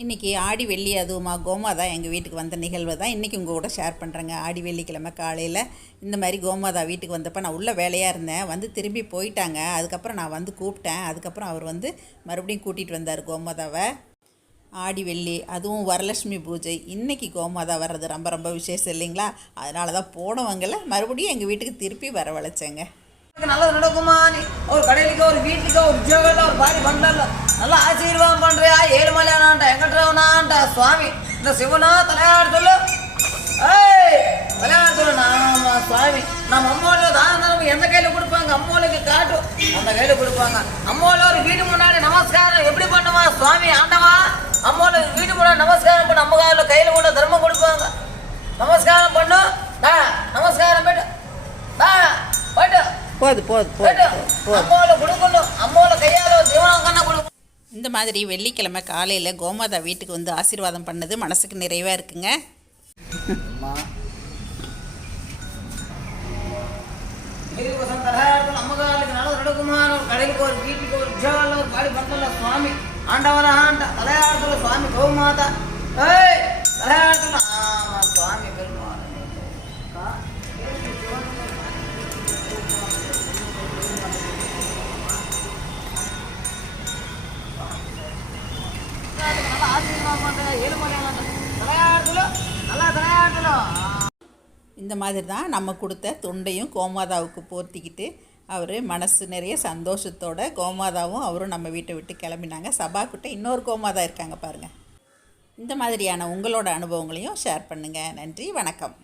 இன்றைக்கி ஆடி வெள்ளி அதுவுமா கோமாதா எங்கள் வீட்டுக்கு வந்த நிகழ்வு தான் இன்றைக்கி உங்கள் கூட ஷேர் பண்ணுறேங்க. ஆடி வெள்ளிக்கிழமை காலையில் இந்த மாதிரி கோமாதா வீட்டுக்கு வந்தப்போ நான் உள்ள வேலையாக இருந்தேன். வந்து திரும்பி போயிட்டாங்க. அதுக்கப்புறம் நான் வந்து கூப்பிட்டேன். அதுக்கப்புறம் அவர் வந்து மறுபடியும் கூட்டிகிட்டு வந்தார் கோமாதாவை. ஆடி வெள்ளி அதுவும் வரலட்சுமி பூஜை இன்றைக்கி கோமாதா வர்றது ரொம்ப ரொம்ப விசேஷம் இல்லைங்களா? அதனால தான் போனவங்களை மறுபடியும் எங்கள் வீட்டுக்கு திருப்பி வரவழைச்சேங்க. நல்லது நடக்குமா? நீ ஒரு கடையிலுக்கோ ஒரு வீட்டுக்கோ ஒரு உத்தியோகத்தில் ஒரு பாடி பண்ணல நல்லா ஆசீர்வாதம் பண்ணுறியா? ஏழுமலையானான்ட்ட எங்கட்றவனான்ட்ட சுவாமி இந்த சிவனா தலையாடு சொல்லு. ஏய் தலையாடு சொல்லு. நாம சுவாமி நம்ம அம்மாவோட தானம் எந்த கையில் கொடுப்பாங்க? அம்மாவுக்கு காட்டும் அந்த கையில் கொடுப்பாங்க. அம்மாவோட ஒரு வீடு முன்னாடி நமஸ்காரம் எப்படி பண்ணுவா? சுவாமி ஆண்டவா அம்மாவோட வீடு முன்னாடி நமஸ்காரம் பண்ணு. அம்மா கையில் கூட தர்மம் கொடுப்பாங்க. நமஸ்காரம் பண்ணு. நமஸ்காரம் போய்ட்டு இந்த மாதிரி வெள்ளிக்கிழமை காலையில் கோமாதா வீட்டுக்கு வந்து ஆசீர்வாதம் பண்ணது மனசுக்கு நிறைவாக இருக்குங்க. கடைக்கு ஒரு வீட்டுக்கு ஒரு உத்தியோகம் ஒரு பாடி பண்ணல சுவாமி ஆண்டவர ஆண்ட தலையாடுல சுவாமி கோமாதா தலையாடுல சுவாமி பெருமாள் இந்த மாதிரி தான் நம்ம கொடுத்த தொண்டையும் கோமாதாவுக்கு போர்த்திக்கிட்டு அவர் மனசு நிறைய சந்தோஷத்தோட கோமாதாவும் அவரும் நம்ம வீட்டை விட்டு கிளம்பினாங்க. சபாக்கிட்ட இன்னொரு கோமாதா இருக்காங்க பாருங்கள். இந்த மாதிரியான உங்களோட அனுபவங்களையும் ஷேர் பண்ணுங்கள். நன்றி, வணக்கம்.